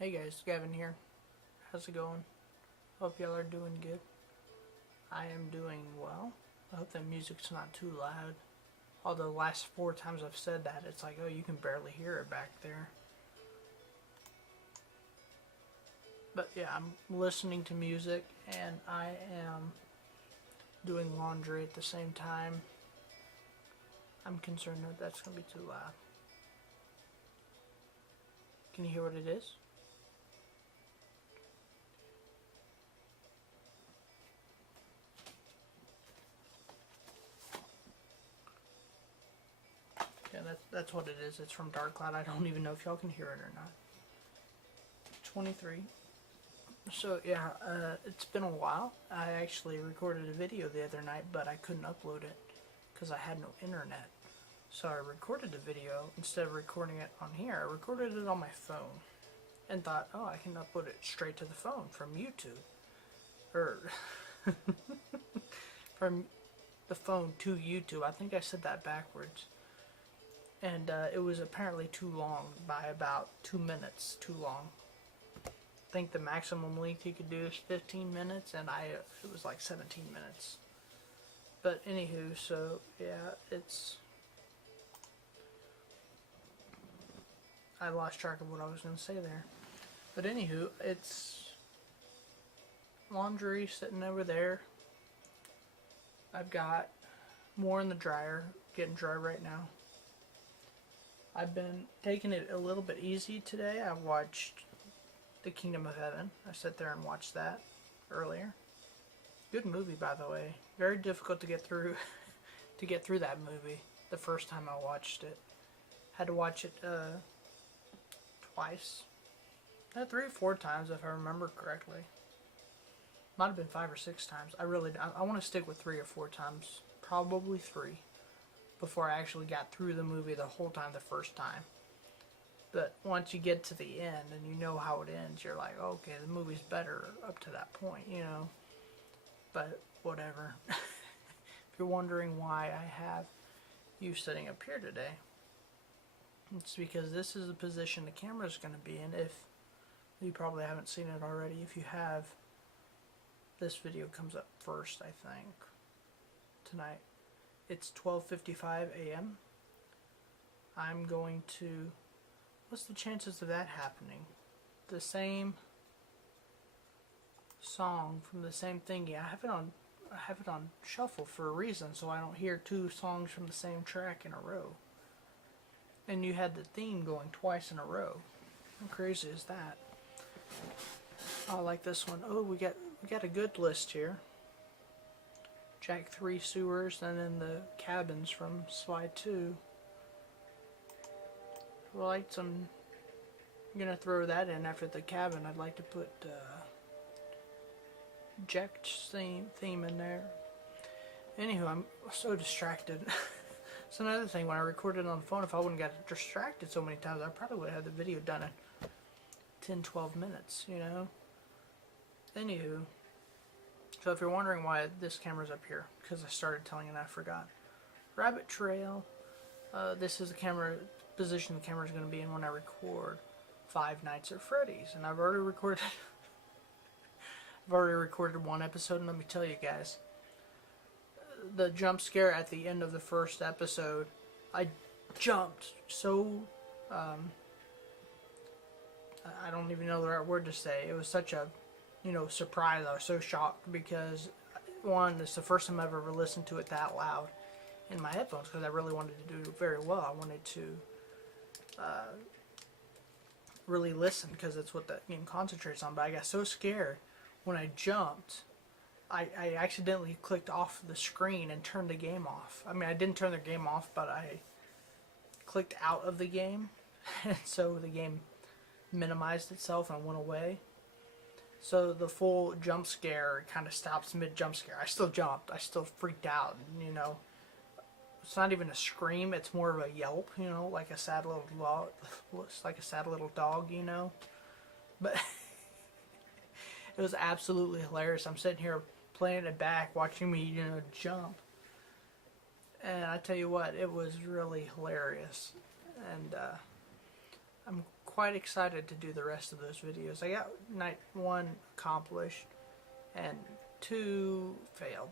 Hey guys, Gavin here. How's it going? Hope y'all are doing good. I am doing well. I hope the music's not too loud. Although the last 4 times I've said that, it's like, oh, you can barely hear it back there. But yeah, I'm listening to music and I am doing laundry at the same time. I'm concerned that that's going to be too loud. Can you hear what it is? Yeah, that's what it is. It's from Dark Cloud. I don't even know if y'all can hear it or not. 23. So yeah, it's been a while. I actually recorded a video the other night, but I couldn't upload it because I had no internet. So I recorded the video instead of recording it on here. I recorded it on my phone and thought, oh, I can upload it straight to the phone from YouTube, or from the phone to YouTube. I think I said that backwards, and it was apparently too long by about 2 minutes too long. I think the maximum length you could do is 15 minutes, and it was like 17 minutes. But anywho, so yeah, I lost track of what I was going to say there. But anywho, it's laundry sitting over there. I've got more in the dryer, getting dry right now. I've been taking it a little bit easy today. I watched The Kingdom of Heaven. I sat there and watched that earlier. Good movie, by the way. Very difficult to get through to get through that movie the first time I watched it. Had to watch it twice. 3 or 4 times if I remember correctly. Might have been 5 or 6 times. I want to stick with 3 or 4 times. Probably 3. Before I actually got through the movie the whole time the first time. But once you get to the end and you know how it ends, you're like, okay, the movie's better up to that point, you know. But whatever. If you're wondering why I have you sitting up here today, it's because this is the position the camera's going to be in. If you probably haven't seen it already, if you have, this video comes up first, I think, tonight. It's 12:55 a.m. I'm going to, what's the chances of that happening? The same song from the same thingy. I have it on shuffle for a reason, so I don't hear 2 songs from the same track in a row. And you had the theme going twice in a row. How crazy is that? I like this one. Oh, we got a good list here. Jack 3 sewers, and then the cabins from Sly 2. Well, I'm gonna throw that in after the cabin. I'd like to put Jack's theme in there. Anywho, I'm so distracted. It's another thing, when I recorded on the phone, if I wouldn't got distracted so many times, I probably would have had the video done in 10-12 minutes, you know? Anywho, so if you're wondering why this camera's up here, because I started telling and I forgot. Rabbit Trail, this is the camera position the camera's going to be in when I record Five Nights at Freddy's, and I've already recorded one episode, and let me tell you guys, the jump scare at the end of the first episode, I jumped so, I don't even know the right word to say. It was such a, surprise. I was so shocked because, one, it's the first time I've ever listened to it that loud in my headphones, because I really wanted to do very well. I wanted to really listen, because that's what the game concentrates on. But I got so scared when I jumped, I accidentally clicked off the screen and turned the game off. I mean, I didn't turn the game off, but I clicked out of the game, and so the game minimized itself and went away. So the full jump scare kind of stops mid-jump scare. I still jumped. I still freaked out, It's not even a scream. It's more of a yelp, like a sad little dog. It's like a sad little dog, But it was absolutely hilarious. I'm sitting here playing it back, watching me, jump. And I tell you what, it was really hilarious. And I'm quite excited to do the rest of those videos. I got night 1 accomplished and 2 failed.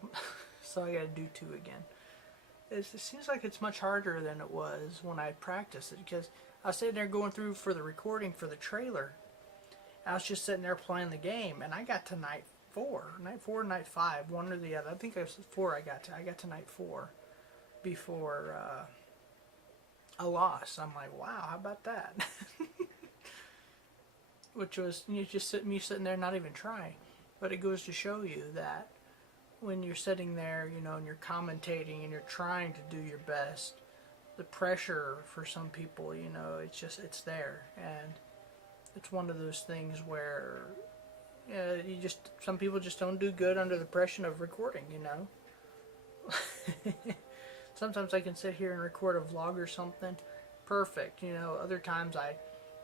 So I gotta do 2 again. It seems like it's much harder than it was when I practiced it, because I was sitting there going through for the recording for the trailer. I was just sitting there playing the game, and I got to night 4, night 5, one or the other. I think it was 4 I got to night 4 before a loss. I'm like, wow, how about that? Which was, you just me sitting there not even trying. But it goes to show you that when you're sitting there, you know, and you're commentating and you're trying to do your best, the pressure for some people, you know, it's there. And it's one of those things where some people just don't do good under the pressure of recording, you know. Sometimes I can sit here and record a vlog or something perfect, you know. Other times I,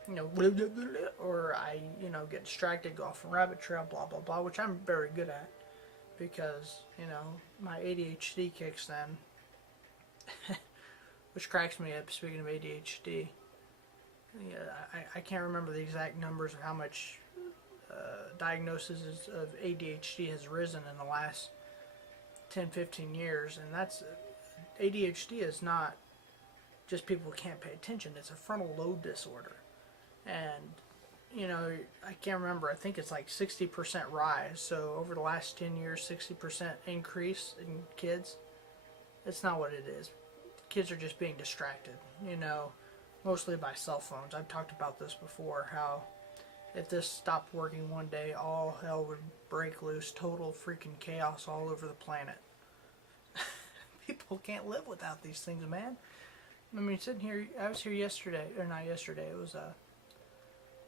you know, blah, blah, blah, or I, you know, get distracted, go off a rabbit trail, blah, blah, blah, which I'm very good at because, you know, my ADHD kicks in, which cracks me up, speaking of ADHD. Yeah, I can't remember the exact numbers of how much diagnosis of ADHD has risen in the last 10-15 years, and that's ADHD is not just people who can't pay attention. It's a frontal lobe disorder, and you know, I can't remember, I think it's like 60% rise. So over the last 10 years, 60% increase in kids. It's not what it is. Kids are just being distracted, you know, mostly by cell phones. I've talked about this before, how if this stopped working one day, all hell would break loose, total freaking chaos all over the planet. People can't live without these things, man. I mean, sitting here, I was here yesterday, or not yesterday, it was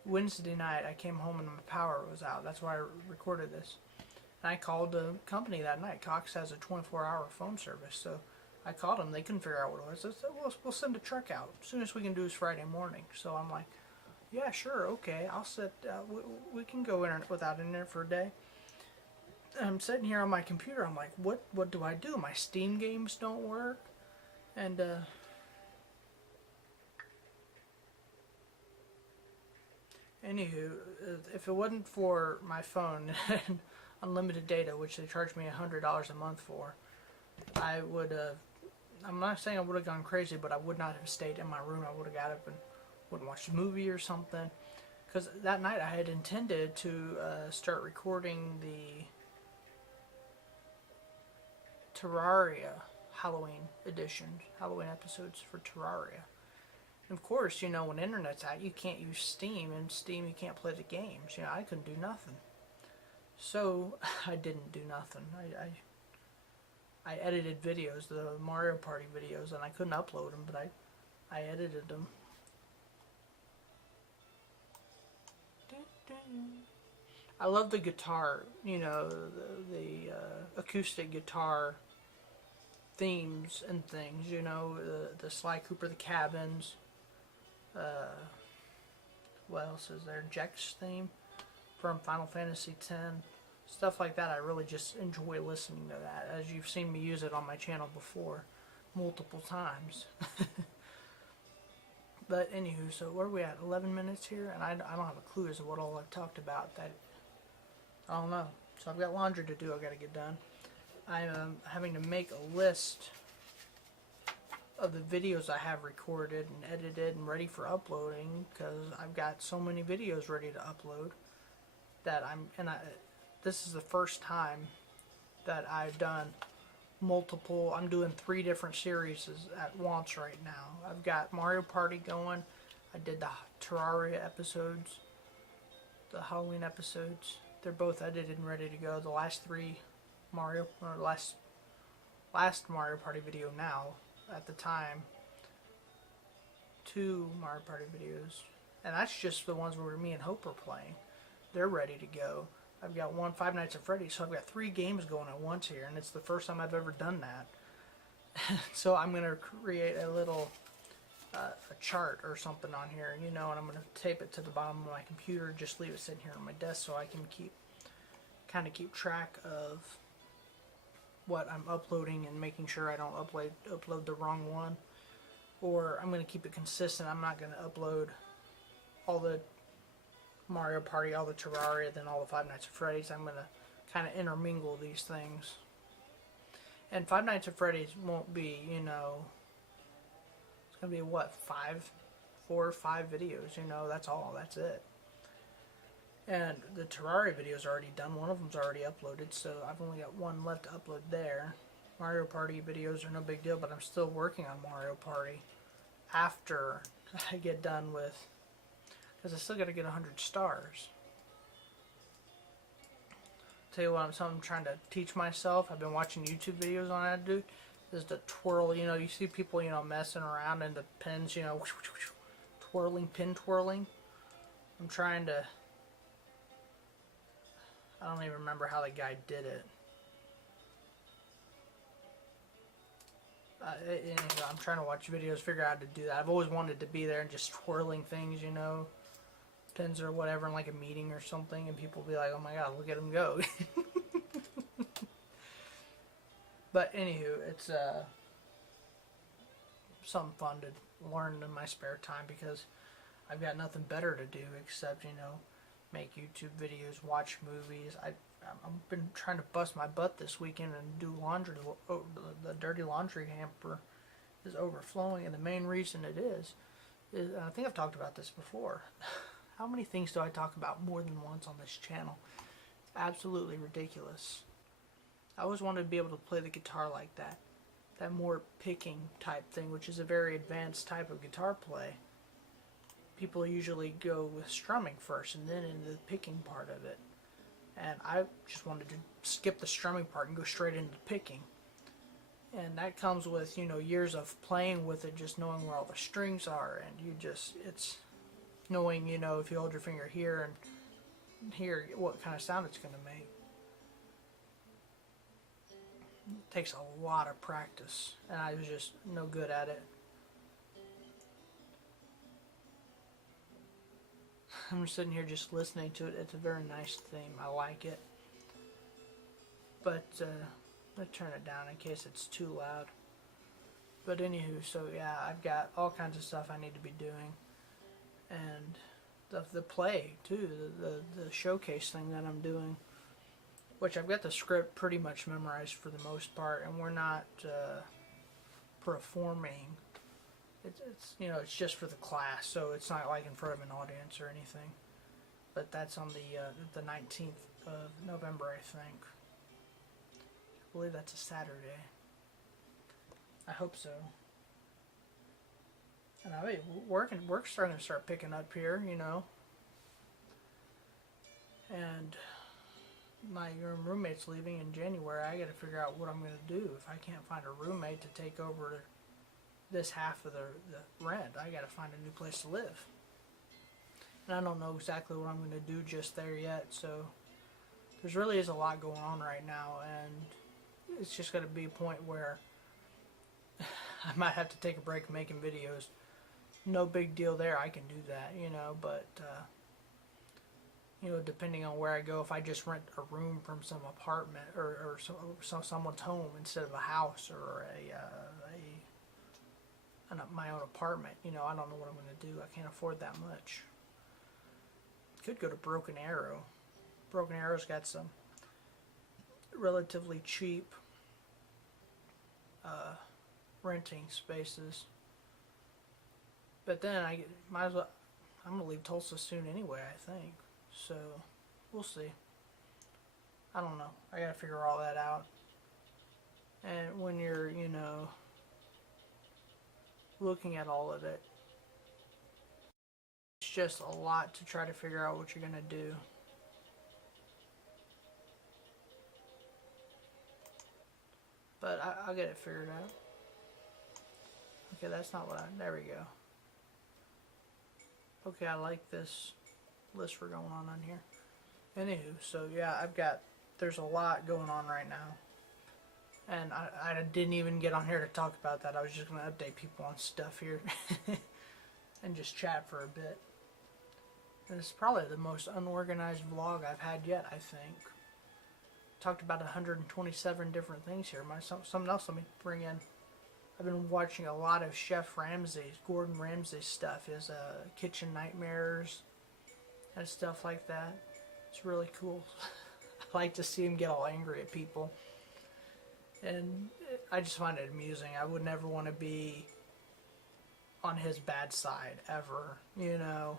Wednesday night. I came home and my power was out. That's why I recorded this. And I called the company that night. Cox has a 24-hour phone service, so I called them. They couldn't figure out what it was. I said, well, we'll send a truck out. As soon as we can do is Friday morning. So I'm like, yeah, sure, okay. I'll set, we can go without internet for a day. And I'm sitting here on my computer. I'm like, what do I do? My Steam games don't work. And, anywho, if it wasn't for my phone and unlimited data, which they charged me $100 a month for, I would have, I'm not saying I would have gone crazy, but I would not have stayed in my room. I would have got up and wouldn't watch a movie or something. Because that night I had intended to start recording the Terraria Halloween edition, Halloween episodes for Terraria. Of course, you know, when internet's out, you can't use Steam, and Steam you can't play the games. You know, I couldn't do nothing. So, I didn't do nothing. I edited videos, the Mario Party videos, and I couldn't upload them, but I edited them. I love the guitar, you know, the acoustic guitar themes and things, you know, the Sly Cooper, the Cabins. What else is there? Jack's theme from Final Fantasy X. Stuff like that. I really just enjoy listening to that, as you've seen me use it on my channel before multiple times. But anywho, so where are we at? 11 minutes here, and I don't have a clue as to what all I've talked about. That I don't know. So I've got laundry to do. I've got to get done. I'm having to make a list of the videos I have recorded and edited and ready for uploading, because I've got so many videos ready to upload that this is the first time that I've done multiple. I'm doing 3 different series at once right now. I've got Mario Party going. I did the Terraria episodes, the Halloween episodes. They're both edited and ready to go. The last 3 last Mario Party video now. At the time, 2 Mario Party videos, and that's just the ones where me and Hope are playing. They're ready to go. I've got one Five Nights at Freddy's, so I've got 3 games going at once here, and it's the first time I've ever done that. So I'm gonna create a little a chart or something on here, you know, and I'm gonna tape it to the bottom of my computer, just leave it sitting here on my desk so I can kind of keep track of what I'm uploading and making sure I don't upload the wrong one. Or I'm going to keep it consistent. I'm not going to upload all the Mario Party, all the Terraria, then all the Five Nights at Freddy's. I'm going to kind of intermingle these things. And Five Nights at Freddy's won't be, you know, it's going to be what, 4 or 5 videos, you know, that's all, that's it. And the Terraria video is already done, one of them's already uploaded, so I've only got one left to upload there. Mario Party videos are no big deal, but I'm still working on Mario Party after I get done with, because I still got to get 100 stars. Tell you what, something I'm trying to teach myself. I've been watching YouTube videos on how to do is the twirl. You know, you see people, you know, messing around in the pins, you know, twirling, pin twirling. I'm trying to, I don't even remember how the guy did it. Anyway, I'm trying to watch videos, figure out how to do that. I've always wanted to be there and just twirling things, you know, pins or whatever in like a meeting or something, and people be like, oh my god, look at him go. But anywho, it's something fun to learn in my spare time because I've got nothing better to do except, you know, make YouTube videos, watch movies. I've been trying to bust my butt this weekend and do laundry. The dirty laundry hamper is overflowing, and the main reason it is I think I've talked about this before. How many things do I talk about more than once on this channel? It's absolutely ridiculous. I always wanted to be able to play the guitar like that. That more picking type thing, which is a very advanced type of guitar play. People usually go with strumming first and then into the picking part of it. And I just wanted to skip the strumming part and go straight into the picking. And that comes with, you know, years of playing with it, just knowing where all the strings are, and you just, it's knowing, you know, if you hold your finger here and here, what kind of sound it's going to make. It takes a lot of practice, and I was just no good at it. I'm sitting here just listening to it. It's a very nice theme. I like it. But, I'll turn it down in case it's too loud. But anywho, so yeah, I've got all kinds of stuff I need to be doing. And the play, too, the showcase thing that I'm doing. Which I've got the script pretty much memorized for the most part. And we're not performing. It's you know, it's just for the class, so it's not like in front of an audience or anything. But that's on the 19th of November, I think. I believe that's a Saturday. I hope so. And I mean, work's starting to start picking up here, you know. And my roommate's leaving in January. I got to figure out what I'm going to do. If I can't find a roommate to take over this half of the rent, I gotta find a new place to live. And I don't know exactly what I'm gonna do just there yet, so there's really is a lot going on right now, and it's just gonna be a point where I might have to take a break making videos. No big deal there, I can do that, you know, but you know, depending on where I go, if I just rent a room from some apartment or someone's home instead of a house or my own apartment, you know, I don't know what I'm going to do. I can't afford that much. Could go to Broken Arrow. Broken Arrow's got some relatively cheap renting spaces. But then I might as well, I'm going to leave Tulsa soon anyway, I think. So, we'll see. I don't know. I got to figure all that out. And when you're, you know, looking at all of it, it's just a lot to try to figure out what you're going to do. But I'll get it figured out. Okay, that's not what there we go. Okay, I like this list we're going on here. Anywho, so yeah, there's a lot going on right now. And I didn't even get on here to talk about that. I was just going to update people on stuff here. And just chat for a bit. And it's probably the most unorganized vlog I've had yet, I think. Talked about 127 different things here. Something else, let me bring in I've been watching a lot of Chef Ramsay, Gordon Ramsay stuff, his kitchen nightmares and stuff like that. It's really cool. I like to see him get all angry at people, and I just find it amusing. I would never want to be on his bad side ever, you know.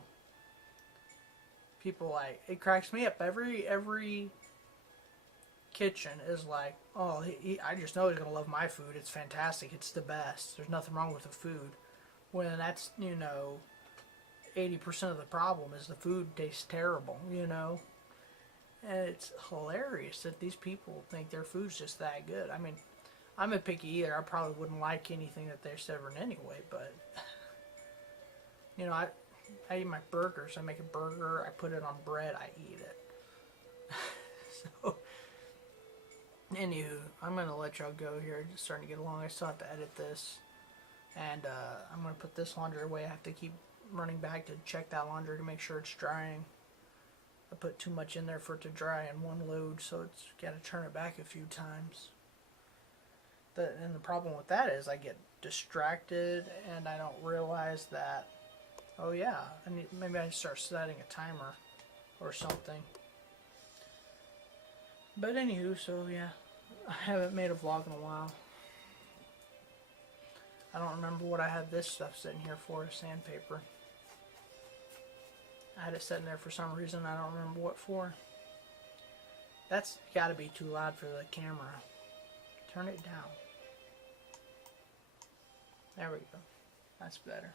People like, it cracks me up. Every kitchen is like, oh, I just know he's gonna love my food. It's fantastic. It's the best. There's nothing wrong with the food. When that's, you know, 80% of the problem is the food tastes terrible, you know. And it's hilarious that these people think their food's just that good. I mean, I'm a picky eater. I probably wouldn't like anything that they're serving anyway, but you know, I eat my burgers. I make a burger. I put it on bread. I eat it. So, anywho, I'm gonna let y'all go here. It's starting to get long. I still have to edit this, and I'm gonna put this laundry away. I have to keep running back to check that laundry to make sure it's drying. I put too much in there for it to dry in one load, so it's got to turn it back a few times. And the problem with that is I get distracted and I don't realize that, oh yeah, maybe I start setting a timer or something. But anywho, so yeah, I haven't made a vlog in a while. I don't remember what I had this stuff sitting here for, sandpaper. I had it sitting there for some reason, I don't remember what for. That's gotta be too loud for the camera. Turn it down. There we go. That's better.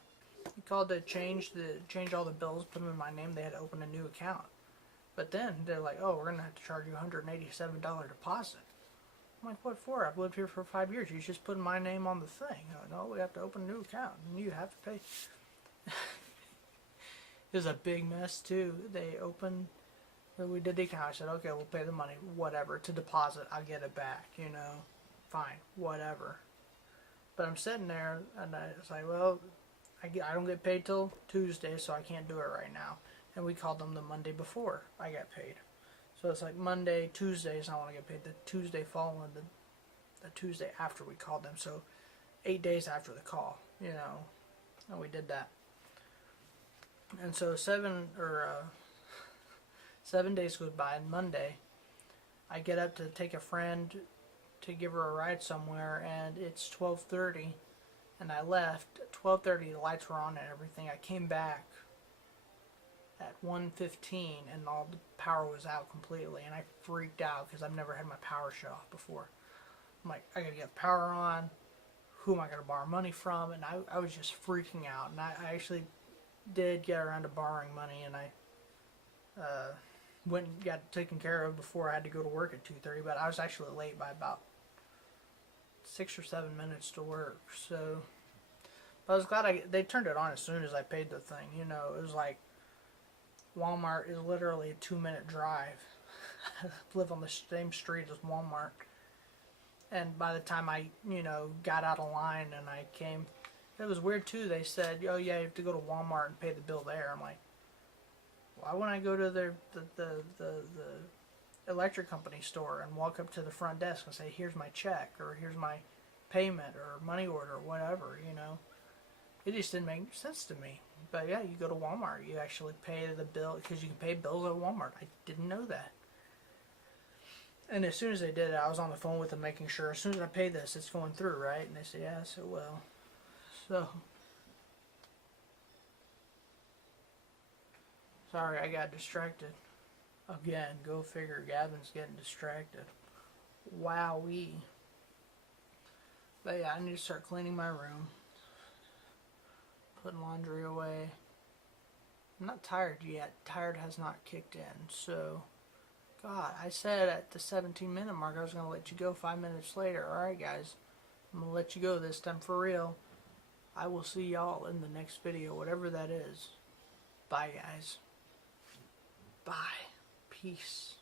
He called to change all the bills, put them in my name. They had to open a new account. But then they're like, oh, we're going to have to charge you a $187 deposit. I'm like, what for? I've lived here for 5 years. You just put my name on the thing. No, we have to open a new account. And you have to pay. It was a big mess, too. We did the account. I said, okay, we'll pay the money. Whatever. To deposit, I'll get it back. You know, fine. Whatever. But I'm sitting there, and I was like, well, I don't get paid till Tuesday, so I can't do it right now. And we called them the Monday before I got paid. So it's like Monday, Tuesdays, I want to get paid the Tuesday following the Tuesday after we called them. So 8 days after the call, you know, and we did that. And so 7 days goes by, and Monday I get up to take a friend to give her a ride somewhere, and it's 12:30, and I left at 12:30. The lights were on and everything. I came back at 1:15, and all the power was out completely, and I freaked out because I've never had my power shut off before. I'm like, I gotta get power on. Who am I gonna borrow money from? And I was just freaking out, and I actually did get around to borrowing money, and I went and got taken care of before I had to go to work at 2:30. But I was actually late by about 6 or 7 minutes to work. So I was glad they turned it on as soon as I paid the thing. You know, it was like Walmart is literally a 2-minute drive. I live on the same street as Walmart. And by the time I, you know, got out of line and I came, it was weird too. They said, oh yeah, you have to go to Walmart and pay the bill there. I'm like, why wouldn't I go to the electric company store and walk up to the front desk and say, here's my check, or here's my payment, or money order, or whatever, you know? It just didn't make sense to me. But yeah, you go to Walmart, you actually pay the bill, because you can pay bills at Walmart. I didn't know that. And as soon as they did it, I was on the phone with them making sure, as soon as I pay this, it's going through, right? And they said, yes, it will. So, sorry, I got distracted. Again, go figure, Gavin's getting distracted. Wowee. But yeah, I need to start cleaning my room. Putting laundry away. I'm not tired yet. Tired has not kicked in, so... God, I said at the 17-minute mark I was going to let you go 5 minutes later. Alright guys, I'm going to let you go this time for real. I will see y'all in the next video, whatever that is. Bye guys. Bye. Peace.